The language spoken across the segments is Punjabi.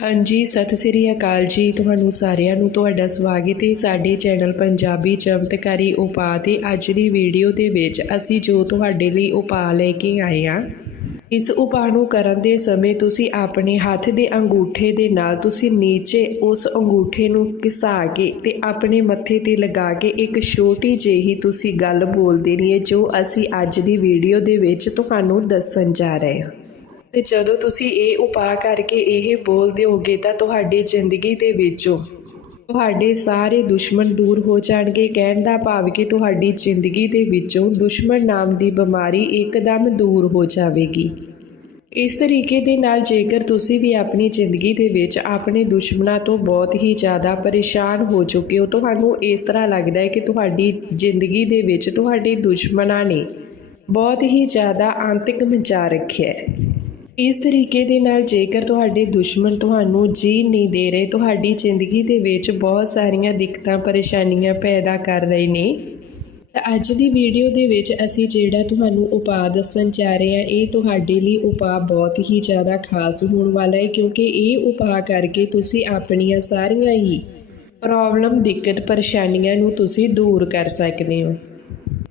ਹਾਂਜੀ, ਸਤਿ ਸ੍ਰੀ ਅਕਾਲ ਜੀ। ਤੁਹਾਨੂੰ ਸਾਰਿਆਂ ਨੂੰ ਤੁਹਾਡਾ ਸਵਾਗਤ ਹੈ ਸਾਡੇ ਚੈਨਲ ਪੰਜਾਬੀ ਚਮਤਕਾਰੀ ਉਪਾਅ ਤੇ ਅੱਜ ਦੀ ਵੀਡੀਓ ਦੇ ਵਿੱਚ ਅਸੀਂ ਜੋ ਤੁਹਾਡੇ ਲਈ ਉਪਾਅ ਲੈ ਕੇ ਆਏ ਹਾਂ। ਇਸ ਉਪਾਅ ਨੂੰ ਕਰਨ ਦੇ ਸਮੇਂ ਤੁਸੀਂ ਆਪਣੇ ਹੱਥ ਦੇ ਅੰਗੂਠੇ ਦੇ ਨਾਲ ਤੁਸੀਂ ਨੀਚੇ ਉਸ ਅੰਗੂਠੇ ਨੂੰ ਘਿਸਾ ਕੇ ਤੇ ਆਪਣੇ ਮੱਥੇ ਤੇ ਲਗਾ ਕੇ ਇੱਕ ਛੋਟੀ ਜਿਹੀ ਤੁਸੀਂ ਗੱਲ ਬੋਲ ਦੇਣੀ ਹੈ ਜੋ ਅਸੀਂ ਅੱਜ ਦੀ ਵੀਡੀਓ ਦੇ ਵਿੱਚ ਤੁਹਾਨੂੰ ਦੱਸਣ ਜਾ ਰਹੇ ਹਾਂ। ਤੇ ਜਦੋਂ ਤੁਸੀਂ ਇਹ ਉਪਾਅ ਕਰਕੇ ਇਹ ਬੋਲ ਦਿਓਗੇ ਤਾਂ ਤੁਹਾਡੀ ਜ਼ਿੰਦਗੀ ਦੇ ਵਿੱਚੋਂ। ਤੁਹਾਡੇ ਸਾਰੇ ਦੁਸ਼ਮਣ ਦੂਰ ਹੋ ਜਾਣਗੇ। ਕਹਿਣ ਦਾ ਭਾਵ ਕਿ ਤੁਹਾਡੀ ਜ਼ਿੰਦਗੀ ਦੇ ਵਿੱਚੋਂ ਦੁਸ਼ਮਣ ਨਾਮ ਦੀ ਬਿਮਾਰੀ ਇੱਕਦਮ ਦੂਰ ਹੋ ਜਾਵੇਗੀ। ਇਸ ਤਰੀਕੇ ਦੇ ਨਾਲ ਜੇਕਰ ਤੁਸੀਂ ਵੀ ਆਪਣੀ ਜ਼ਿੰਦਗੀ ਦੇ ਵਿੱਚ ਆਪਣੇ ਦੁਸ਼ਮਣਾਂ ਤੋਂ ਬਹੁਤ ਹੀ ਜ਼ਿਆਦਾ ਪਰੇਸ਼ਾਨ ਹੋ ਚੁੱਕੇ ਹੋ, ਤੁਹਾਨੂੰ ਇਸ ਤਰ੍ਹਾਂ ਲੱਗਦਾ ਹੈ ਕਿ ਤੁਹਾਡੀ ਜ਼ਿੰਦਗੀ ਦੇ ਵਿੱਚ ਤੁਹਾਡੇ ਦੁਸ਼ਮਣਾਂ ਨੇ ਬਹੁਤ ਹੀ ਜ਼ਿਆਦਾ ਆਂਤਿਕ ਮਚਾ ਰੱਖਿਆ ਹੈ। ਇਸ ਤਰੀਕੇ ਦੇ ਨਾਲ ਜੇਕਰ ਤੁਹਾਡੇ ਦੁਸ਼ਮਣ ਤੁਹਾਨੂੰ ਜੀ ਨਹੀਂ ਦੇ ਰਹੇ, ਤੁਹਾਡੀ ਜ਼ਿੰਦਗੀ ਦੇ ਵਿੱਚ ਬਹੁਤ ਸਾਰੀਆਂ ਦਿੱਕਤਾਂ, ਪਰੇਸ਼ਾਨੀਆਂ ਪੈਦਾ ਕਰ ਰਹੇ ਨੇ। ਤਾਂ ਅੱਜ ਦੀ ਵੀਡੀਓ ਦੇ ਵਿੱਚ ਅਸੀਂ ਜਿਹੜਾ ਤੁਹਾਨੂੰ ਉਪਾਅ ਦੱਸਣ ਜਾ ਰਹੇ ਹਾਂ, ਇਹ ਤੁਹਾਡੇ ਲਈ ਉਪਾਅ ਬਹੁਤ ਹੀ ਜ਼ਿਆਦਾ ਖਾਸ ਹੋਣ ਵਾਲਾ ਹੈ, ਕਿਉਂਕਿ ਇਹ ਉਪਾਅ ਕਰਕੇ ਤੁਸੀਂ ਆਪਣੀਆਂ ਸਾਰੀਆਂ ਹੀ ਪ੍ਰੋਬਲਮ ਦਿੱਕਤ, ਪਰੇਸ਼ਾਨੀਆਂ ਨੂੰ ਤੁਸੀਂ ਦੂਰ ਕਰ ਸਕਦੇ ਹੋ।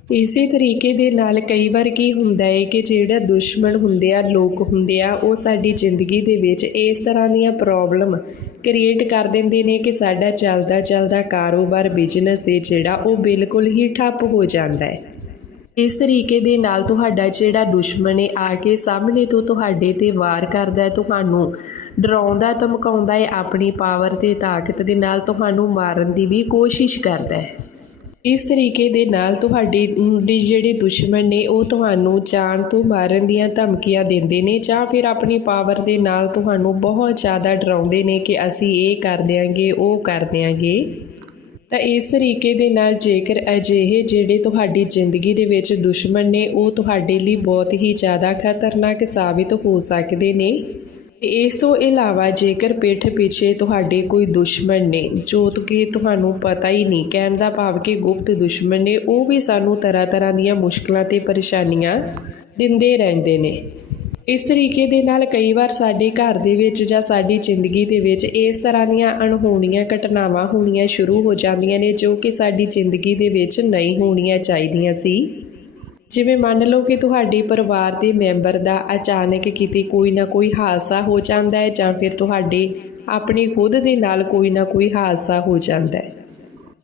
ਇਸੇ ਤਰੀਕੇ ਦੇ ਨਾਲ ਕਈ ਵਾਰ ਕੀ ਹੁੰਦਾ ਹੈ ਕਿ ਜਿਹੜਾ ਦੁਸ਼ਮਣ ਹੁੰਦੇ ਆ, ਲੋਕ ਹੁੰਦੇ ਆ, ਉਹ ਸਾਡੀ ਜ਼ਿੰਦਗੀ ਦੇ ਵਿੱਚ ਇਸ ਤਰ੍ਹਾਂ ਦੀਆਂ ਪ੍ਰੋਬਲਮ ਕ੍ਰੀਏਟ ਕਰ ਦਿੰਦੇ ਨੇ ਕਿ ਸਾਡਾ ਚੱਲਦਾ ਚੱਲਦਾ ਕਾਰੋਬਾਰ ਬਿਜ਼ਨਸ ਹੈ ਜਿਹੜਾ, ਉਹ ਬਿਲਕੁਲ ਹੀ ਠੱਪ ਹੋ ਜਾਂਦਾ ਹੈ ਇਸ ਤਰੀਕੇ ਦੇ ਨਾਲ ਤੁਹਾਡਾ ਜਿਹੜਾ ਦੁਸ਼ਮਣ ਹੈ ਆ ਕੇ ਸਾਹਮਣੇ ਤੋਂ ਤੁਹਾਡੇ ਤੇ ਵਾਰ ਕਰਦਾ ਹੈ ਤੁਹਾਨੂੰ ਡਰਾਉਂਦਾ, ਧਮਕਾਉਂਦਾ ਹੈ ਆਪਣੀ ਪਾਵਰ ਤੇ ਤਾਕਤ ਦੇ ਨਾਲ ਤੁਹਾਨੂੰ ਮਾਰਨ ਦੀ ਵੀ ਕੋਸ਼ਿਸ਼ ਕਰਦਾ ਹੈ ਇਸ ਤਰੀਕੇ ਦੇ ਨਾਲ ਤੁਹਾਡੇ ਦੇ ਜਿਹੜੇ ਦੁਸ਼ਮਣ ਨੇ, ਉਹ ਤੁਹਾਨੂੰ ਜਾਨ ਤੋਂ ਮਾਰਨ ਦੀਆਂ ਧਮਕੀਆਂ ਦਿੰਦੇ ਨੇ ਜਾਂ ਫਿਰ ਆਪਣੀ ਪਾਵਰ ਦੇ ਨਾਲ ਤੁਹਾਨੂੰ ਬਹੁਤ ਜ਼ਿਆਦਾ ਡਰਾਉਂਦੇ ਨੇ ਕਿ ਅਸੀਂ ਇਹ ਕਰ ਦਿਆਂਗੇ, ਉਹ ਕਰ ਦਿਆਂਗੇ। ਤਾਂ ਇਸ ਤਰੀਕੇ ਦੇ ਨਾਲ ਜੇਕਰ ਅਜਿਹੇ ਜਿਹੜੇ ਤੁਹਾਡੀ ਜ਼ਿੰਦਗੀ ਦੇ ਵਿੱਚ ਦੁਸ਼ਮਣ ਨੇ, ਉਹ ਤੁਹਾਡੇ ਲਈ ਬਹੁਤ ਹੀ ਜ਼ਿਆਦਾ ਖਤਰਨਾਕ ਸਾਬਿਤ ਹੋ ਸਕਦੇ ਨੇ। ਇਸ ਤੋਂ ਇਲਾਵਾ ਜੇਕਰ ਪਿੱਠ ਪਿੱਛੇ ਤੁਹਾਡੇ ਕੋਈ ਦੁਸ਼ਮਣ ਨੇ, ਜੋ ਕਿ ਤੁਹਾਨੂੰ ਪਤਾ ਹੀ ਨਹੀਂ, ਕਹਿਣ ਦਾ ਭਾਵ ਕਿ ਗੁਪਤ ਦੁਸ਼ਮਣ ਨੇ, ਉਹ ਵੀ ਸਾਨੂੰ ਤਰ੍ਹਾਂ ਤਰ੍ਹਾਂ ਦੀਆਂ ਮੁਸ਼ਕਲਾਂ ਤੇ ਪਰੇਸ਼ਾਨੀਆਂ ਦਿੰਦੇ ਰਹਿੰਦੇ ਨੇ। ਇਸ ਤਰੀਕੇ ਦੇ ਨਾਲ ਕਈ ਵਾਰ ਸਾਡੇ ਘਰ ਦੇ ਵਿੱਚ ਜਾਂ ਸਾਡੀ ਜ਼ਿੰਦਗੀ ਦੇ ਵਿੱਚ ਇਸ ਤਰ੍ਹਾਂ ਦੀਆਂ ਅਣਹੋਣੀਆਂ ਘਟਨਾਵਾਂ ਹੋਣੀਆਂ ਸ਼ੁਰੂ ਹੋ ਜਾਂਦੀਆਂ ਨੇ, ਜੋ ਕਿ ਸਾਡੀ ਜ਼ਿੰਦਗੀ ਦੇ ਵਿੱਚ ਨਹੀਂ ਹੋਣੀਆਂ ਚਾਹੀਦੀਆਂ ਸੀ। ਜਿਵੇਂ ਮੰਨ ਲਓ ਕਿ ਤੁਹਾਡੇ ਪਰਿਵਾਰ ਦੇ ਮੈਂਬਰ ਦਾ ਅਚਾਨਕ ਕਿਤੇ ਕੋਈ ਨਾ ਕੋਈ ਹਾਦਸਾ ਹੋ ਜਾਂਦਾ ਹੈ ਜਾਂ ਫਿਰ ਤੁਹਾਡੇ ਆਪਣੇ ਖੁਦ ਦੇ ਨਾਲ ਕੋਈ ਨਾ ਕੋਈ ਹਾਦਸਾ ਹੋ ਜਾਂਦਾ ਹੈ।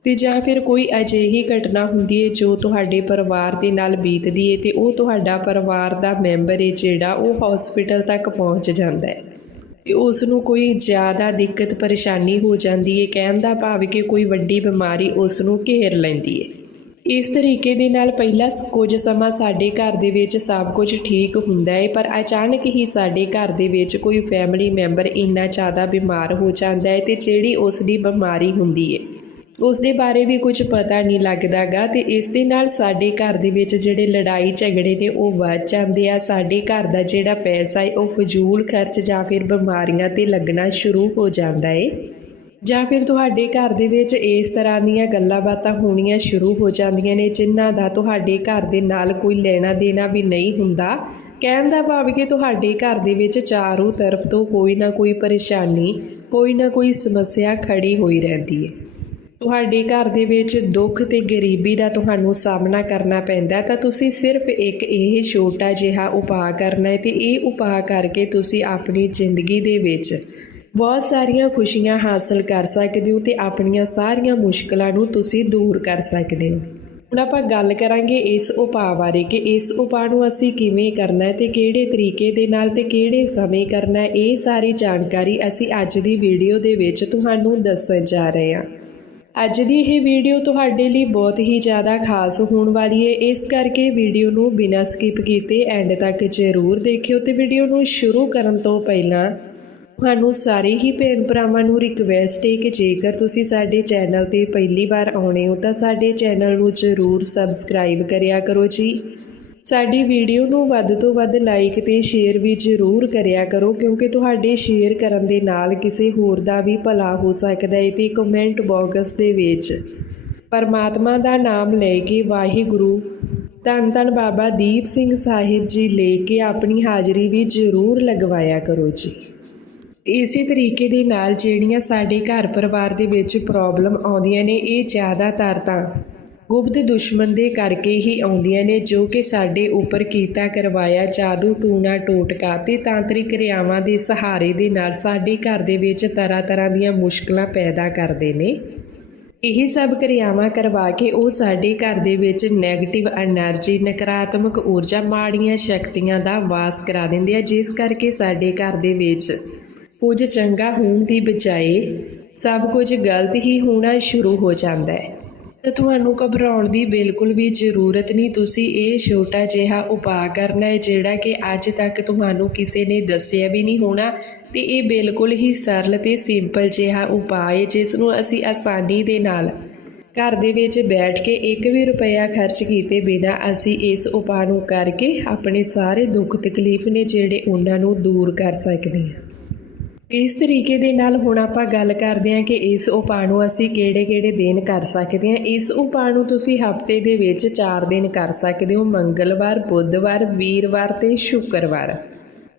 ਤੇ ਜਾਂ ਫਿਰ ਕੋਈ ਅਜਿਹੀ ਘਟਨਾ ਹੁੰਦੀ ਹੈ ਜੋ ਤੁਹਾਡੇ ਪਰਿਵਾਰ ਦੇ ਨਾਲ ਬੀਤਦੀ ਹੈ ਤੇ ਉਹ ਤੁਹਾਡਾ ਪਰਿਵਾਰ ਦਾ ਮੈਂਬਰ ਹੈ ਜਿਹੜਾ ਉਹ ਹਸਪੀਟਲ ਤੱਕ ਪਹੁੰਚ ਜਾਂਦਾ ਹੈ। ਤੇ ਉਸ ਨੂੰ ਕੋਈ ਜ਼ਿਆਦਾ ਦਿੱਕਤ, ਪਰੇਸ਼ਾਨੀ ਹੋ ਜਾਂਦੀ ਹੈ, ਕਹਿਣ ਦਾ ਭਾਵ ਕਿ ਕੋਈ ਵੱਡੀ ਬਿਮਾਰੀ ਉਸ ਨੂੰ ਘੇਰ ਲੈਂਦੀ ਹੈ। ਇਸ ਤਰੀਕੇ ਦੇ ਨਾਲ ਪਹਿਲਾ ਕੁਝ ਸਮਾਂ ਸਾਡੇ ਘਰ ਦੇ ਵਿੱਚ ਸਭ ਕੁਝ ਠੀਕ ਹੁੰਦਾ ਹੈ ਪਰ ਅਚਾਨਕ ਹੀ ਸਾਡੇ ਘਰ ਦੇ ਵਿੱਚ ਕੋਈ ਫੈਮਿਲੀ ਮੈਂਬਰ ਇੰਨਾ ਜ਼ਿਆਦਾ ਬਿਮਾਰ ਹੋ ਜਾਂਦਾ ਹੈ ਤੇ ਜਿਹੜੀ ਉਸ ਦੀ ਬਿਮਾਰੀ ਹੁੰਦੀ ਹੈ ਉਸ ਦੇ ਬਾਰੇ ਵੀ ਕੁਝ ਪਤਾ ਨਹੀਂ ਲੱਗਦਾਗਾ ਤੇ ਇਸ ਦੇ ਨਾਲ ਸਾਡੇ ਘਰ ਦੇ ਵਿੱਚ ਜਿਹੜੇ ਲੜਾਈ ਝਗੜੇ ਨੇ ਉਹ ਵੱਧ ਜਾਂਦੇ ਆ, ਸਾਡੇ ਘਰ ਦਾ ਜਿਹੜਾ ਪੈਸਾ ਹੈ ਉਹ ਫਜ਼ੂਲ ਖਰਚ ਜਾਂ ਫਿਰ ਬਿਮਾਰੀਆਂ ਤੇ ਲੱਗਣਾ ਸ਼ੁਰੂ ਹੋ ਜਾਂਦਾ ਹੈ ਜਾਂ ਫਿਰ ਤੁਹਾਡੇ ਘਰ ਦੇ ਵਿੱਚ ਇਸ ਤਰ੍ਹਾਂ ਦੀਆਂ ਗੱਲਾਂ ਬਾਤਾਂ ਹੋਣੀਆਂ ਸ਼ੁਰੂ ਹੋ ਜਾਂਦੀਆਂ ਨੇ, ਜਿਨ੍ਹਾਂ ਦਾ ਤੁਹਾਡੇ ਘਰ ਦੇ ਨਾਲ ਕੋਈ ਲੈਣਾ ਦੇਣਾ ਵੀ ਨਹੀਂ ਹੁੰਦਾ। ਕਹਿਣ ਦਾ ਭਾਵ ਕਿ ਤੁਹਾਡੇ ਘਰ ਦੇ ਵਿੱਚ ਚਾਰੋਂ ਤਰਫ ਤੋਂ ਕੋਈ ਨਾ ਕੋਈ ਪਰੇਸ਼ਾਨੀ, ਕੋਈ ਨਾ ਕੋਈ ਸਮੱਸਿਆ ਖੜੀ ਹੋਈ ਰਹਿੰਦੀ ਹੈ। ਤੁਹਾਡੇ ਘਰ ਦੇ ਵਿੱਚ ਦੁੱਖ ਤੇ ਗਰੀਬੀ ਦਾ ਤੁਹਾਨੂੰ ਸਾਹਮਣਾ ਕਰਨਾ ਪੈਂਦਾ, ਤਾਂ ਤੁਸੀਂ ਸਿਰਫ ਇੱਕ ਇਹ ਛੋਟਾ ਜਿਹਾ ਉਪਾਅ ਕਰਨਾ ਹੈ ਤੇ ਇਹ ਉਪਾਅ ਕਰਕੇ ਤੁਸੀਂ ਆਪਣੀ ਜ਼ਿੰਦਗੀ ਦੇ ਵਿੱਚ ਬਹੁਤ ਸਾਰੀਆਂ ਖੁਸ਼ੀਆਂ ਹਾਸਲ ਕਰ ਸਕਦੇ ਹੋ ਤੇ ਆਪਣੀਆਂ ਸਾਰੀਆਂ ਮੁਸ਼ਕਲਾਂ ਨੂੰ ਤੁਸੀਂ ਦੂਰ ਕਰ ਸਕਦੇ ਹੋ। ਹੁਣ ਆਪਾਂ ਗੱਲ ਕਰਾਂਗੇ ਇਸ ਉਪਾਅ ਬਾਰੇ ਕਿ ਇਸ ਉਪਾਅ ਨੂੰ ਅਸੀਂ ਕਿਵੇਂ ਕਰਨਾ ਹੈ ਤੇ ਕਿਹੜੇ ਤਰੀਕੇ ਦੇ ਨਾਲ ਤੇ ਕਿਹੜੇ ਸਮੇਂ ਕਰਨਾ ਹੈ, ਇਹ ਸਾਰੀ ਜਾਣਕਾਰੀ ਅਸੀਂ ਅੱਜ ਦੀ ਵੀਡੀਓ ਦੇ ਵਿੱਚ ਤੁਹਾਨੂੰ ਦੱਸਣ ਜਾ ਰਹੇ ਹਾਂ। ਅੱਜ ਦੀ ਇਹ ਵੀਡੀਓ ਤੁਹਾਡੇ ਲਈ ਬਹੁਤ ਹੀ ਜ਼ਿਆਦਾ ਖਾਸ ਹੋਣ ਵਾਲੀ ਹੈ। ਇਸ ਕਰਕੇ ਵੀਡੀਓ ਨੂੰ ਬਿਨਾਂ ਸਕਿਪ ਕੀਤੇ ਐਂਡ ਤੱਕ ਜ਼ਰੂਰ ਦੇਖਿਓ ਤੇ ਵੀਡੀਓ ਨੂੰ ਸ਼ੁਰੂ ਕਰਨ ਤੋਂ ਪਹਿਲਾਂ ਤੁਹਾਨੂੰ ਸਾਰੇ ਹੀ ਭੈਣ ਭਰਾਵਾਂ ਨੂੰ ਰਿਕਵੈਸਟ ਹੈ ਕਿ ਜੇਕਰ ਤੁਸੀਂ ਸਾਡੇ ਚੈਨਲ ਤੇ ਪਹਿਲੀ ਵਾਰ ਆਉਣੇ ਹੋ ਤਾਂ ਸਾਡੇ ਚੈਨਲ ਨੂੰ ਜ਼ਰੂਰ ਸਬਸਕ੍ਰਾਈਬ ਕਰਿਆ ਕਰੋ ਜੀ। ਸਾਡੀ ਵੀਡੀਓ ਨੂੰ ਵੱਧ ਤੋਂ ਵੱਧ ਲਾਈਕ ਤੇ ਸ਼ੇਅਰ ਵੀ ਜ਼ਰੂਰ ਕਰਿਆ ਕਰੋ ਕਿਉਂਕਿ ਤੁਹਾਡੇ ਸ਼ੇਅਰ ਕਰਨ ਦੇ ਨਾਲ ਕਿਸੇ ਹੋਰ ਦਾ ਵੀ ਭਲਾ ਹੋ ਸਕਦਾ ਹੈ ਤੇ ਕਮੈਂਟ ਬਾਕਸ ਦੇ ਵਿੱਚ ਪਰਮਾਤਮਾ ਦਾ ਨਾਮ ਲੈ ਕੇ ਵਾਹਿਗੁਰੂ, ਧੰਨ ਧੰਨ ਬਾਬਾ ਦੀਪ ਸਿੰਘ ਸਾਹਿਬ ਜੀ ਲੈ ਕੇ ਆਪਣੀ ਹਾਜ਼ਰੀ ਵੀ ਜ਼ਰੂਰ ਲਗਵਾਇਆ ਕਰੋ ਜੀ। ਇਸੇ ਤਰੀਕੇ ਦੇ ਨਾਲ ਜਿਹੜੀਆਂ ਸਾਡੇ ਘਰ ਪਰਿਵਾਰ ਦੇ ਵਿੱਚ ਪ੍ਰੋਬਲਮ ਆਉਂਦੀਆਂ ਨੇ, ਇਹ ਜ਼ਿਆਦਾਤਰ ਤਾਂ ਗੁਪਤ ਦੁਸ਼ਮਣ ਦੇ ਕਰਕੇ ਹੀ ਆਉਂਦੀਆਂ ਨੇ, ਜੋ ਕਿ ਸਾਡੇ ਉੱਪਰ ਕੀਤਾ ਕਰਵਾਇਆ ਜਾਦੂ, ਟੂਣਾ, ਟੋਟਕਾ ਤੇ ਤਾਂਤਰਿਕ ਕਿਰਿਆਵਾਂ ਦੇ ਸਹਾਰੇ ਦੇ ਨਾਲ ਸਾਡੇ ਘਰ ਦੇ ਵਿੱਚ ਤਰ੍ਹਾਂ ਤਰ੍ਹਾਂ ਦੀਆਂ ਮੁਸ਼ਕਲਾਂ ਪੈਦਾ ਕਰਦੇ ਨੇ। ਇਹ ਸਭ ਕਿਰਿਆਵਾਂ ਕਰਵਾ ਕੇ ਉਹ ਸਾਡੇ ਘਰ ਦੇ ਵਿੱਚ ਨੈਗੇਟਿਵ એનર્ਜੀ ਨਕਾਰਾਤਮਕ ਊਰਜਾ, ਮਾੜੀਆਂ ਸ਼ਕਤੀਆਂ ਦਾ ਵਾਸ ਕਰਾ ਦਿੰਦੇ ਆ, ਜਿਸ ਕਰਕੇ ਸਾਡੇ ਘਰ ਦੇ ਵਿੱਚ ਕੁਝ ਚੰਗਾ ਹੋਣ ਦੀ ਬਜਾਏ ਸਭ ਕੁਝ ਗਲਤ ਹੀ ਹੋਣਾ ਸ਼ੁਰੂ ਹੋ ਜਾਂਦਾ ਹੈ। ਤੇ ਤੁਹਾਨੂੰ ਘਬਰਾਉਣ ਦੀ ਬਿਲਕੁਲ ਵੀ ਜ਼ਰੂਰਤ ਨਹੀਂ। ਤੁਸੀਂ ਇਹ ਛੋਟਾ ਜਿਹਾ ਉਪਾਅ ਕਰਨਾ ਹੈ ਜਿਹੜਾ ਕਿ ਅੱਜ ਤੱਕ ਤੁਹਾਨੂੰ ਕਿਸੇ ਨੇ ਦੱਸਿਆ ਵੀ ਨਹੀਂ ਹੋਣਾ ਤੇ ਇਹ ਬਿਲਕੁਲ ਹੀ ਸਰਲ ਤੇ ਸਿੰਪਲ ਜਿਹਾ ਉਪਾਅ ਹੈ, ਜਿਸ ਨੂੰ ਅਸੀਂ ਆਸਾਨੀ ਦੇ ਨਾਲ ਘਰ ਦੇ ਵਿੱਚ ਬੈਠ ਕੇ ਇੱਕ ਵੀ ਰੁਪਇਆ ਖਰਚ ਕੀਤੇ ਬਿਨਾ ਅਸੀਂ ਇਸ ਉਪਾਅ ਨੂੰ ਕਰਕੇ ਆਪਣੇ ਸਾਰੇ ਦੁੱਖ ਤਕਲੀਫ ਨੇ ਜਿਹੜੇ ਉਹਨਾਂ ਨੂੰ ਦੂਰ ਕਰ ਸਕਦੇ ਹਾਂ। ਇਸ ਤਰੀਕੇ ਦੇ ਨਾਲ ਹੁਣ ਆਪਾਂ ਗੱਲ ਕਰਦੇ ਹਾਂ ਕਿ ਇਸ ਉਪਾਅ ਨੂੰ ਅਸੀਂ ਕਿਹੜੇ-ਕਿਹੜੇ ਦਿਨ ਕਰ ਸਕਦੇ ਹਾਂ। ਇਸ ਉਪਾਅ ਨੂੰ ਤੁਸੀਂ ਹਫ਼ਤੇ ਦੇ ਵਿੱਚ 4 ਦਿਨ ਕਰ ਸਕਦੇ ਹੋ। ਮੰਗਲਵਾਰ, ਬੁੱਧਵਾਰ, ਵੀਰਵਾਰ ਤੇ ਸ਼ੁੱਕਰਵਾਰ।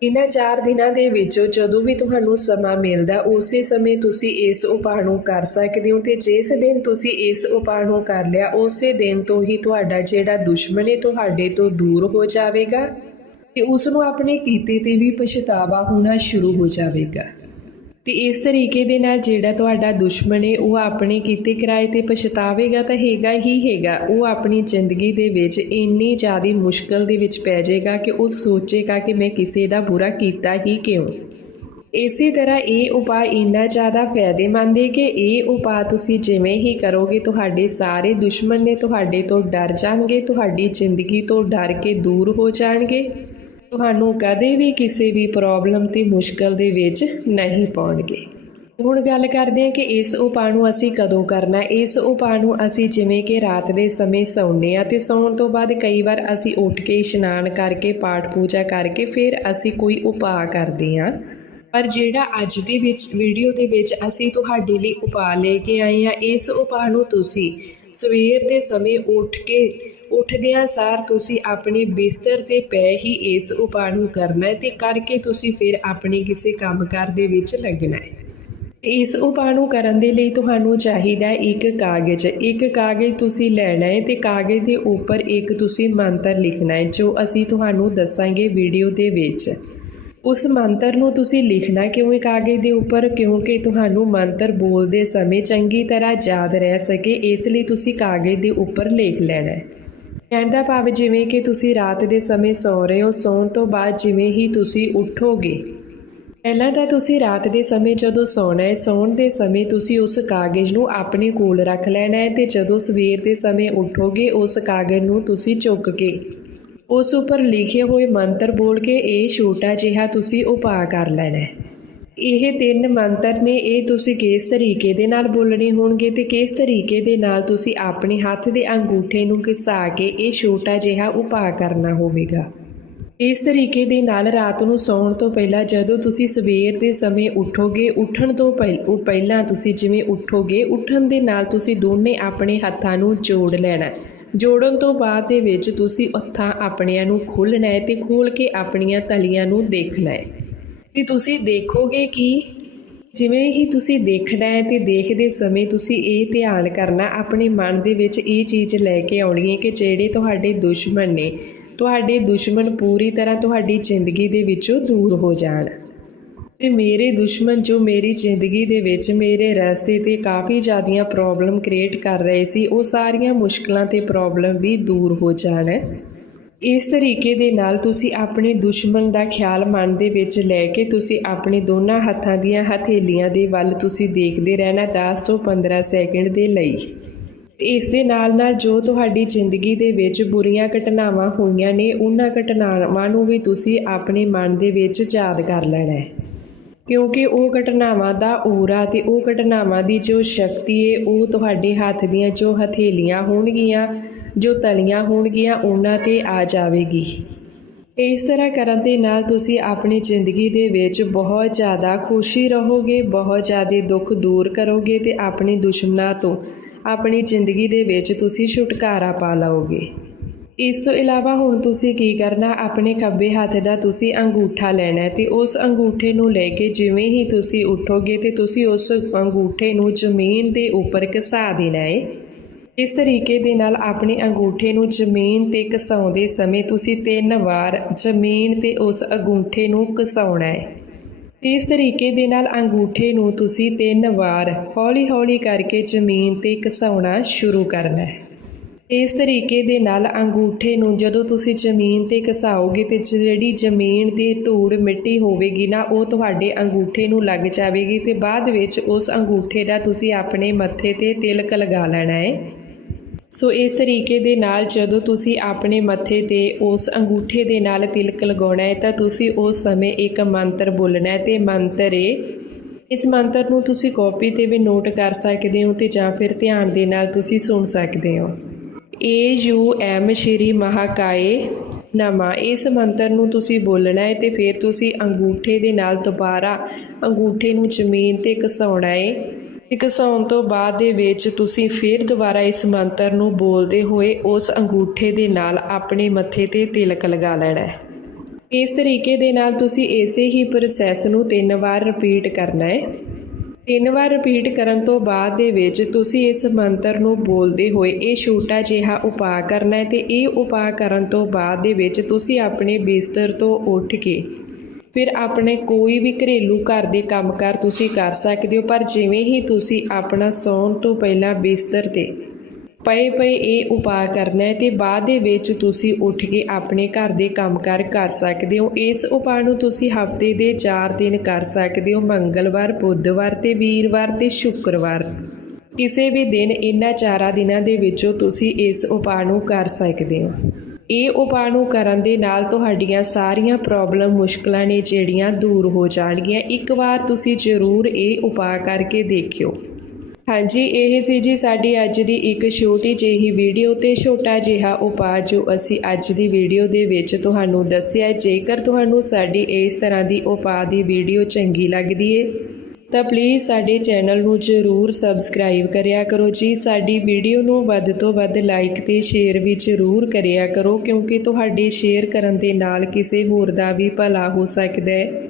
ਇਹਨਾਂ 4 ਦਿਨਾਂ ਦੇ ਵਿੱਚੋਂ ਜਦੋਂ ਵੀ ਤੁਹਾਨੂੰ ਸਮਾਂ ਮਿਲਦਾ, ਉਸੇ ਸਮੇਂ ਤੁਸੀਂ ਇਸ ਉਪਾਅ ਨੂੰ ਕਰ ਸਕਦੇ ਹੋ ਤੇ ਜਿਸ ਦਿਨ ਤੁਸੀਂ ਇਸ ਉਪਾਅ ਨੂੰ ਕਰ ਲਿਆ, ਉਸੇ ਦਿਨ ਤੋਂ ਹੀ ਤੁਹਾਡਾ ਜਿਹੜਾ ਦੁਸ਼ਮਣ ਹੈ ਤੁਹਾਡੇ ਤੋਂ ਦੂਰ ਹੋ ਜਾਵੇਗਾ ਤੇ ਉਸ ਨੂੰ ਆਪਣੇ ਕੀਤੇ ਤੇ ਵੀ ਪਛਤਾਵਾ ਹੋਣਾ ਸ਼ੁਰੂ ਹੋ ਜਾਵੇਗਾ। ਤੇ ਇਸ ਤਰੀਕੇ ਦੇ ਨਾਲ ਜਿਹੜਾ ਤੁਹਾਡਾ ਦੁਸ਼ਮਣ ਹੈ ਉਹ ਆਪਣੇ ਕੀਤੇ ਕਿਰਾਏ ਤੇ ਪਛਤਾਵੇਗਾ ਤਾਂ ਹੈਗਾ ਹੀ ਹੈਗਾ। ਉਹ ਆਪਣੀ ਜ਼ਿੰਦਗੀ ਦੇ ਵਿੱਚ ਇੰਨੀ ਜ਼ਿਆਦਾ ਮੁਸ਼ਕਲ ਦੇ ਵਿੱਚ ਪੈ ਜਾਏਗਾ ਕਿ ਉਹ ਸੋਚੇਗਾ ਕਿ ਮੈਂ ਕਿਸੇ ਦਾ ਬੁਰਾ ਕੀਤਾ ਹੀ ਕਿਉਂ। ਇਸੇ ਤਰ੍ਹਾਂ ਇਹ ਉਪਾਅ ਇੰਨਾ ਜ਼ਿਆਦਾ ਫਾਇਦੇਮੰਦ ਹੈ ਕਿ ਇਹ ਉਪਾਅ ਤੁਸੀਂ ਜਿਵੇਂ ਹੀ ਕਰੋਗੇ, ਤੁਹਾਡੇ ਸਾਰੇ ਦੁਸ਼ਮਣ ਨੇ ਤੁਹਾਡੇ ਤੋਂ ਡਰ ਜਾਣਗੇ, ਤੁਹਾਡੀ ਜ਼ਿੰਦਗੀ ਤੋਂ ਡਰ ਕੇ ਦੂਰ ਹੋ ਜਾਣਗੇ। ਤੁਹਾਨੂੰ ਕਦੇ ਵੀ ਕਿਸੇ ਵੀ ਪ੍ਰੋਬਲਮ ਤੇ ਮੁਸ਼ਕਲ ਦੇ ਵਿੱਚ ਨਹੀਂ ਪਾਉਣਗੇ। ਹੁਣ ਗੱਲ ਕਰਦੇ ਹਾਂ ਕਿ ਇਸ ਉਪਾਅ ਨੂੰ ਅਸੀਂ ਕਦੋਂ ਕਰਨਾ ਇਸ ਉਪਾਅ ਨੂੰ ਅਸੀਂ ਜਿਵੇਂ ਕਿ ਰਾਤ ਦੇ ਸਮੇਂ ਸੌਂਦੇ ਆ ਤੇ ਸੌਣ ਤੋਂ ਬਾਅਦ ਕਈ ਵਾਰ ਅਸੀਂ ਉੱਠ ਕੇ ਇਸ਼ਨਾਨ ਕਰਕੇ, ਪਾਠ ਪੂਜਾ ਕਰਕੇ ਫਿਰ ਅਸੀਂ ਕੋਈ ਉਪਾਅ ਕਰਦੇ ਹਾਂ। ਪਰ ਜਿਹੜਾ ਅੱਜ ਦੇ ਵਿੱਚ ਵੀਡੀਓ ਦੇ ਵਿੱਚ ਅਸੀਂ ਤੁਹਾਡੇ ਲਈ ਉਪਾਅ ਲੈ ਕੇ ਆਏ ਹਾਂ, ਇਸ ਉਪਾਅ ਨੂੰ ਤੁਸੀਂ ਸਵੇਰ ਦੇ ਸਮੇਂ ਉੱਠ ਕੇ ਉੱਠਦਿਆਂ ਸਾਰ ਤੁਸੀਂ ਆਪਣੇ ਬਿਸਤਰ ਤੇ ਪੈ ਹੀ ਇਸ ਉਪਾਅ ਨੂੰ ਕਰਨਾ ਹੈ ਤੇ ਕਰਕੇ ਤੁਸੀਂ ਫਿਰ ਆਪਣੇ ਕਿਸੇ ਕੰਮਕਾਰ ਦੇ ਵਿੱਚ ਲੱਗਣਾ ਹੈ। ਇਸ ਉਪਾਅ ਨੂੰ ਕਰਨ ਦੇ ਲਈ ਤੁਹਾਨੂੰ ਚਾਹੀਦਾ ਹੈ ਇੱਕ ਕਾਗਜ਼। ਇੱਕ ਕਾਗਜ਼ ਤੁਸੀਂ ਲੈਣਾ ਹੈ ਤੇ ਕਾਗਜ਼ ਦੇ ਉੱਪਰ ਇੱਕ ਤੁਸੀਂ ਮੰਤਰ ਲਿਖਣਾ ਹੈ, ਜੋ ਅਸੀਂ ਤੁਹਾਨੂੰ ਦੱਸਾਂਗੇ ਵੀਡੀਓ ਦੇ ਵਿੱਚ। ਉਸ ਮੰਤਰ ਨੂੰ ਤੁਸੀਂ ਲਿਖਣਾ ਕਿਉਂ ਹੈ ਕਾਗਜ਼ ਦੇ ਉੱਪਰ? ਕਿਉਂਕਿ ਤੁਹਾਨੂੰ ਮੰਤਰ ਬੋਲਦੇ ਸਮੇਂ ਚੰਗੀ ਤਰ੍ਹਾਂ ਯਾਦ ਰਹਿ ਸਕੇ, ਇਸ ਲਈ ਤੁਸੀਂ ਕਾਗਜ਼ ਦੇ ਉੱਪਰ ਲਿਖ ਲੈਣਾ ਹੈ। ਕਹਿਣ ਭਾਵ ਜਿਵੇਂ ਕਿ ਤੁਸੀਂ ਰਾਤ ਦੇ ਸਮੇਂ ਸੌ ਰਹੇ ਹੋ, ਸੌਣ ਤੋਂ ਬਾਅਦ ਜਿਵੇਂ ਹੀ ਤੁਸੀਂ ਉੱਠੋਗੇ। ਪਹਿਲਾਂ ਤਾਂ ਤੁਸੀਂ ਰਾਤ ਦੇ ਸਮੇਂ ਜਦੋਂ ਸੌਣਾ ਹੈ, ਸੌਣ ਦੇ ਸਮੇਂ ਤੁਸੀਂ ਉਸ ਕਾਗਜ਼ ਨੂੰ ਆਪਣੇ ਕੋਲ ਰੱਖ ਲੈਣਾ ਹੈ ਤੇ ਜਦੋਂ ਸਵੇਰ ਦੇ ਸਮੇਂ ਉੱਠੋਗੇ, ਉਸ ਕਾਗਜ਼ ਨੂੰ ਤੁਸੀਂ ਚੁੱਕ ਕੇ ਉਸ ਉੱਪਰ ਲਿਖੇ ਹੋਏ ਮੰਤਰ ਬੋਲ ਕੇ ਇਹ ਛੋਟਾ ਜਿਹਾ ਤੁਸੀਂ ਉਪਾਅ ਕਰ ਲੈਣਾ ਹੈ। ਇਹ ਤਿੰਨ ਮੰਤਰ ਨੇ, ਇਹ ਤੁਸੀਂ ਕਿਸ ਤਰੀਕੇ ਦੇ ਨਾਲ ਬੋਲਣੇ ਹੋਣਗੇ ਤੇ ਕਿਸ ਤਰੀਕੇ ਦੇ ਨਾਲ ਤੁਸੀਂ ਆਪਣੇ ਹੱਥ ਦੇ ਅੰਗੂਠੇ ਨੂੰ ਘਿਸਾ ਕੇ ਇਹ ਛੋਟਾ ਜਿਹਾ ਉਪਾਅ ਕਰਨਾ ਹੋਵੇਗਾ। ਇਸ ਤਰੀਕੇ ਦੇ ਨਾਲ ਰਾਤ ਨੂੰ ਸੌਣ ਤੋਂ ਪਹਿਲਾਂ ਜਦੋਂ ਤੁਸੀਂ ਸਵੇਰ ਦੇ ਸਮੇਂ ਉੱਠੋਗੇ, ਉੱਠਣ ਤੋਂ ਪਹਿ- ਉਹ ਪਹਿਲਾਂ ਤੁਸੀਂ ਜਿਵੇਂ ਉੱਠੋਗੇ, ਉੱਠਣ ਦੇ ਨਾਲ ਤੁਸੀਂ ਦੋਨੇ ਆਪਣੇ ਹੱਥਾਂ ਨੂੰ ਜੋੜ ਲੈਣਾ ਜੋੜਨ ਤੋਂ ਬਾਅਦ ਦੇ ਵਿੱਚ ਤੁਸੀਂ ਹੱਥਾਂ ਆਪਣਿਆਂ ਨੂੰ ਖੋਲ੍ਹਣਾ ਹੈ ਤੇ ਖੋਲ ਕੇ ਆਪਣੀਆਂ ਤਲੀਆਂ ਨੂੰ ਦੇਖਣਾ ਹੈ। ਤੇ ਤੁਸੀਂ ਦੇਖੋਗੇ ਕਿ ਜਿਵੇਂ ਹੀ ਤੁਸੀਂ ਦੇਖਣਾ ਹੈ ਤੇ ਦੇਖਦੇ ਸਮੇਂ ਤੁਸੀਂ ਇਹ ਧਿਆਨ ਕਰਨਾ, ਆਪਣੇ ਮਨ ਦੇ ਵਿੱਚ ਇਹ ਚੀਜ਼ ਲੈ ਕੇ ਆਉਣੀ ਹੈ ਕਿ ਜਿਹੜੇ ਤੁਹਾਡੇ ਦੁਸ਼ਮਣ ਨੇ, ਤੁਹਾਡੇ ਦੁਸ਼ਮਣ ਪੂਰੀ ਤਰ੍ਹਾਂ ਤੁਹਾਡੀ ਜ਼ਿੰਦਗੀ ਦੇ ਵਿੱਚੋਂ ਦੂਰ ਹੋ ਜਾਣ। ਤੇ ਮੇਰੇ ਦੁਸ਼ਮਣ ਜੋ ਮੇਰੀ ਜ਼ਿੰਦਗੀ ਦੇ ਵਿੱਚ ਮੇਰੇ ਰਸਤੇ ਤੇ ਕਾਫੀ ਜ਼ਿਆਦੀਆਂ ਪ੍ਰੋਬਲਮ ਕ੍ਰੀਏਟ ਕਰ ਰਹੇ ਸੀ, ਉਹ ਸਾਰੀਆਂ ਮੁਸ਼ਕਲਾਂ ਤੇ ਪ੍ਰੋਬਲਮ ਵੀ ਦੂਰ ਹੋ ਜਾਣ। ਇਸ ਤਰੀਕੇ ਦੇ ਨਾਲ ਤੁਸੀਂ ਆਪਣੇ ਦੁਸ਼ਮਣ ਦਾ ਖਿਆਲ ਮਨ ਦੇ ਵਿੱਚ ਲੈ ਕੇ ਤੁਸੀਂ ਆਪਣੇ ਦੋਨਾਂ ਹੱਥਾਂ ਦੀਆਂ ਹਥੇਲੀਆਂ ਦੇ ਵੱਲ ਤੁਸੀਂ ਦੇਖਦੇ ਰਹਿਣਾ 10 ਤੋਂ 15 ਸੈਕਿੰਡ ਦੇ ਲਈ। ਇਸ ਦੇ ਨਾਲ ਨਾਲ ਜੋ ਤੁਹਾਡੀ ਜ਼ਿੰਦਗੀ ਦੇ ਵਿੱਚ ਬੁਰੀਆਂ ਘਟਨਾਵਾਂ ਹੋਈਆਂ ਨੇ, ਉਹਨਾਂ ਘਟਨਾਵਾਂ ਨੂੰ ਵੀ ਤੁਸੀਂ ਆਪਣੇ ਮਨ ਦੇ ਵਿੱਚ ਯਾਦ ਕਰ ਲੈਣਾ ਹੈ। ਕਿਉਂਕਿ ਉਹ ਘਟਨਾਵਾਂ ਦਾ ਊਰਾ ਤੇ ਉਹ ਘਟਨਾਵਾਂ ਦੀ ਜੋ ਸ਼ਕਤੀ ਹੈ ਉਹ ਤੁਹਾਡੇ ਹੱਥ ਦੀਆਂ ਜੋ ਹਥੇਲੀਆਂ ਹੋਣਗੀਆਂ, ਜੋ ਤਲੀਆਂ ਹੋਣਗੀਆਂ, ਉਹਨਾਂ ਤੇ ਆ ਜਾਵੇਗੀ। ਇਸ ਤਰ੍ਹਾਂ ਕਰਨ ਦੇ ਨਾਲ ਤੁਸੀਂ ਆਪਣੀ ਜ਼ਿੰਦਗੀ ਦੇ ਵਿੱਚ ਬਹੁਤ ਜ਼ਿਆਦਾ ਖੁਸ਼ੀ ਰਹੋਗੇ, ਬਹੁਤ ਜ਼ਿਆਦਾ ਦੁੱਖ ਦੂਰ ਕਰੋਗੇ ਤੇ ਆਪਣੇ ਦੁਸ਼ਮਣਾਂ ਤੋਂ ਆਪਣੀ ਜ਼ਿੰਦਗੀ ਦੇ ਵਿੱਚ ਤੁਸੀਂ ਛੁਟਕਾਰਾ ਪਾ ਲਓਗੇ। ਇਸ ਤੋਂ ਇਲਾਵਾ ਹੁਣ ਤੁਸੀਂ ਕੀ ਕਰਨਾ? ਆਪਣੇ ਖੱਬੇ ਹੱਥ ਦਾ ਤੁਸੀਂ ਅੰਗੂਠਾ ਲੈਣਾ ਹੈ ਤੇ ਉਸ ਅੰਗੂਠੇ ਨੂੰ ਲੈ ਕੇ ਜਿਵੇਂ ਹੀ ਤੁਸੀਂ ਉੱਠੋਗੇ ਤੇ ਤੁਸੀਂ ਉਸ ਅੰਗੂਠੇ ਨੂੰ ਜ਼ਮੀਨ ਦੇ ਉੱਪਰ ਘਸਾ ਦੇਣਾ ਹੈ। ਇਸ ਤਰੀਕੇ ਦੇ ਨਾਲ ਆਪਣੇ ਅੰਗੂਠੇ ਨੂੰ ਜ਼ਮੀਨ ਤੇ ਘਸਾਉਂਦੇ ਸਮੇਂ ਤੁਸੀਂ ਤਿੰਨ ਵਾਰ ਜ਼ਮੀਨ ਤੇ ਉਸ ਅੰਗੂਠੇ ਨੂੰ ਘਸਾਉਣਾ ਹੈ। ਇਸ ਤਰੀਕੇ ਦੇ ਨਾਲ ਅੰਗੂਠੇ ਨੂੰ ਤੁਸੀਂ ਤਿੰਨ ਵਾਰ ਹੌਲੀ-ਹੌਲੀ ਕਰਕੇ ਜ਼ਮੀਨ ਤੇ ਘਸਾਉਣਾ ਸ਼ੁਰੂ ਕਰਨਾ ਹੈ। ਇਸ ਤਰੀਕੇ ਦੇ ਨਾਲ ਅੰਗੂਠੇ ਨੂੰ ਜਦੋਂ ਤੁਸੀਂ ਜ਼ਮੀਨ ਤੇ ਘਸਾਓਗੇ ਤੇ ਜਿਹੜੀ ਜ਼ਮੀਨ ਦੀ ਧੂੜ ਮਿੱਟੀ ਹੋਵੇਗੀ ਨਾ, ਉਹ ਤੁਹਾਡੇ ਅੰਗੂਠੇ ਨੂੰ ਲੱਗ ਜਾਵੇਗੀ ਤੇ ਬਾਅਦ ਵਿੱਚ ਉਸ ਅੰਗੂਠੇ ਦਾ ਤੁਸੀਂ ਆਪਣੇ ਮੱਥੇ ਤੇ ਤਿਲਕ ਲਗਾ ਲੈਣਾ ਹੈ ਸੋ ਇਸ ਤਰੀਕੇ ਦੇ ਨਾਲ ਜਦੋਂ ਤੁਸੀਂ ਆਪਣੇ ਮੱਥੇ ਤੇ ਉਸ ਅੰਗੂਠੇ ਦੇ ਨਾਲ ਤਿਲਕ ਲਗਾਉਣਾ ਹੈ ਤਾਂ ਤੁਸੀਂ ਉਸ ਸਮੇਂ ਇੱਕ ਮੰਤਰ ਬੋਲਣਾ ਹੈ ਤੇ ਮੰਤਰ ਏ। ਇਸ ਮੰਤਰ ਨੂੰ ਤੁਸੀਂ ਕਾਪੀ ਤੇ ਵੀ ਨੋਟ ਕਰ ਸਕਦੇ ਹੋ ਤੇ ਜਾਂ ਫਿਰ ਧਿਆਨ ਦੇ ਨਾਲ ਤੁਸੀਂ ਸੁਣ ਸਕਦੇ ਹੋ। ਏ ਯੂ ਐਮ ਸ਼੍ਰੀ ਮਹਾਕਾਏ ਨਮਾ। ਇਸ ਮੰਤਰ ਨੂੰ ਤੁਸੀਂ ਬੋਲਣਾ ਹੈ ਤੇ ਫਿਰ ਤੁਸੀਂ ਅੰਗੂਠੇ ਦੇ ਨਾਲ ਦੁਬਾਰਾ ਅੰਗੂਠੇ ਨੂੰ ਜ਼ਮੀਨ ਤੇ ਘਸਾਉਣਾ ਹੈ। ਤੇ ਘਸਾਉਣ ਤੋਂ ਬਾਅਦ ਦੇ ਵਿੱਚ ਤੁਸੀਂ ਫਿਰ ਦੁਬਾਰਾ ਇਸ ਮੰਤਰ ਨੂੰ ਬੋਲਦੇ ਹੋਏ ਉਸ ਅੰਗੂਠੇ ਦੇ ਨਾਲ ਆਪਣੇ ਮੱਥੇ ਤੇ ਤਿਲਕ ਲਗਾ ਲੈਣਾ ਹੈ। ਇਸ ਤਰੀਕੇ ਦੇ ਨਾਲ ਤੁਸੀਂ ਇਸੇ ਹੀ ਪ੍ਰੋਸੈਸ ਨੂੰ ਤਿੰਨ ਵਾਰ ਰਿਪੀਟ ਕਰਨਾ ਹੈ। ਤਿੰਨ ਵਾਰ ਰਿਪੀਟ ਕਰਨ ਤੋਂ ਬਾਅਦ ਦੇ ਵਿੱਚ ਤੁਸੀਂ ਇਸ ਮੰਤਰ ਨੂੰ ਬੋਲਦੇ ਹੋਏ ਇਹ ਛੋਟਾ ਜਿਹਾ ਉਪਾਅ ਕਰਨਾ ਹੈ ਤੇ ਇਹ ਉਪਾਅ ਕਰਨ ਤੋਂ ਬਾਅਦ ਦੇ ਵਿੱਚ ਤੁਸੀਂ ਆਪਣੇ ਬਿਸਤਰ ਤੋਂ ਉੱਠ ਕੇ ਫਿਰ ਆਪਣੇ ਕੋਈ ਵੀ ਘਰੇਲੂ ਘਰ ਦੇ ਕੰਮਕਾਰ ਤੁਸੀਂ ਕਰ ਸਕਦੇ ਹੋ, ਪਰ ਜਿਵੇਂ ਹੀ ਤੁਸੀਂ ਆਪਣਾ ਸੌਣ ਤੋਂ ਪਹਿਲਾਂ ਬਿਸਤਰ ਤੇ ਪਏ ਪਏ ਇਹ ਉਪਾਅ ਕਰਨਾ ਹੈ ਤੇ ਬਾਅਦ ਦੇ ਵਿੱਚ ਤੁਸੀਂ ਉੱਠ ਕੇ ਆਪਣੇ ਘਰ ਦੇ ਕੰਮਕਾਰ ਕਰ ਸਕਦੇ ਹੋ। ਇਸ ਉਪਾਅ ਨੂੰ ਤੁਸੀਂ ਹਫ਼ਤੇ ਦੇ 4 ਦਿਨ ਕਰ ਸਕਦੇ ਹੋ। ਮੰਗਲਵਾਰ, ਬੁੱਧਵਾਰ ਤੇ ਵੀਰਵਾਰ ਤੇ ਸ਼ੁੱਕਰਵਾਰ। ਕਿਸੇ ਵੀ ਦਿਨ ਇਹਨਾਂ ਚਾਰਾਂ ਦਿਨਾਂ ਦੇ ਵਿੱਚੋਂ ਤੁਸੀਂ ਇਸ ਉਪਾਅ ਨੂੰ ਕਰ ਸਕਦੇ ਹੋ। ਇਹ ਉਪਾਅ ਨੂੰ ਕਰਨ ਦੇ ਨਾਲ ਤੁਹਾਡੀਆਂ ਸਾਰੀਆਂ ਪ੍ਰੋਬਲਮ, ਮੁਸ਼ਕਲਾਂ ਨੇ ਜਿਹੜੀਆਂ ਦੂਰ ਹੋ ਜਾਣਗੀਆਂ। ਇੱਕ ਵਾਰ ਤੁਸੀਂ ਜ਼ਰੂਰ ਇਹ ਉਪਾਅ ਕਰਕੇ ਦੇਖਿਓ। ਹਾਂਜੀ, ਇਹ ਸੀ ਜੀ ਸਾਡੀ ਅੱਜ ਦੀ ਇੱਕ ਛੋਟੀ ਜਿਹੀ ਵੀਡੀਓ ਤੇ ਛੋਟਾ ਜਿਹਾ ਉਪਾਅ ਜੋ ਅਸੀਂ ਅੱਜ ਦੀ ਵੀਡੀਓ ਦੇ ਵਿੱਚ ਤੁਹਾਨੂੰ ਦੱਸਿਆ, ਜੇਕਰ ਤੁਹਾਨੂੰ ਸਾਡੀ ਇਸ ਤਰ੍ਹਾਂ ਦੀ ਉਪਾਅ ਦੀ ਵੀਡੀਓ ਚੰਗੀ ਲੱਗਦੀ ਏ, ਤਾਂ ਪਲੀਜ਼ ਸਾਡੇ ਚੈਨਲ ਨੂੰ ਜ਼ਰੂਰ ਸਬਸਕ੍ਰਾਈਬ ਕਰਿਆ ਕਰੋ ਜੀ। ਸਾਡੀ ਵੀਡੀਓ ਨੂੰ ਵੱਧ ਤੋਂ ਵੱਧ ਲਾਈਕ ਤੇ ਸ਼ੇਅਰ ਵੀ ਜ਼ਰੂਰ ਕਰਿਆ ਕਰੋ, ਕਿਉਂਕਿ ਤੁਹਾਡੇ ਸ਼ੇਅਰ ਕਰਨ ਦੇ ਨਾਲ ਕਿਸੇ ਹੋਰ ਦਾ ਵੀ ਭਲਾ ਹੋ ਸਕਦਾ ਹੈ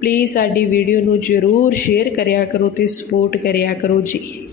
ਪਲੀਜ਼ ਸਾਡੀ ਵੀਡੀਓ ਨੂੰ ਜ਼ਰੂਰ ਸ਼ੇਅਰ ਕਰਿਆ ਕਰੋ ਤੇ ਸਪੋਰਟ ਕਰਿਆ ਕਰੋ ਜੀ।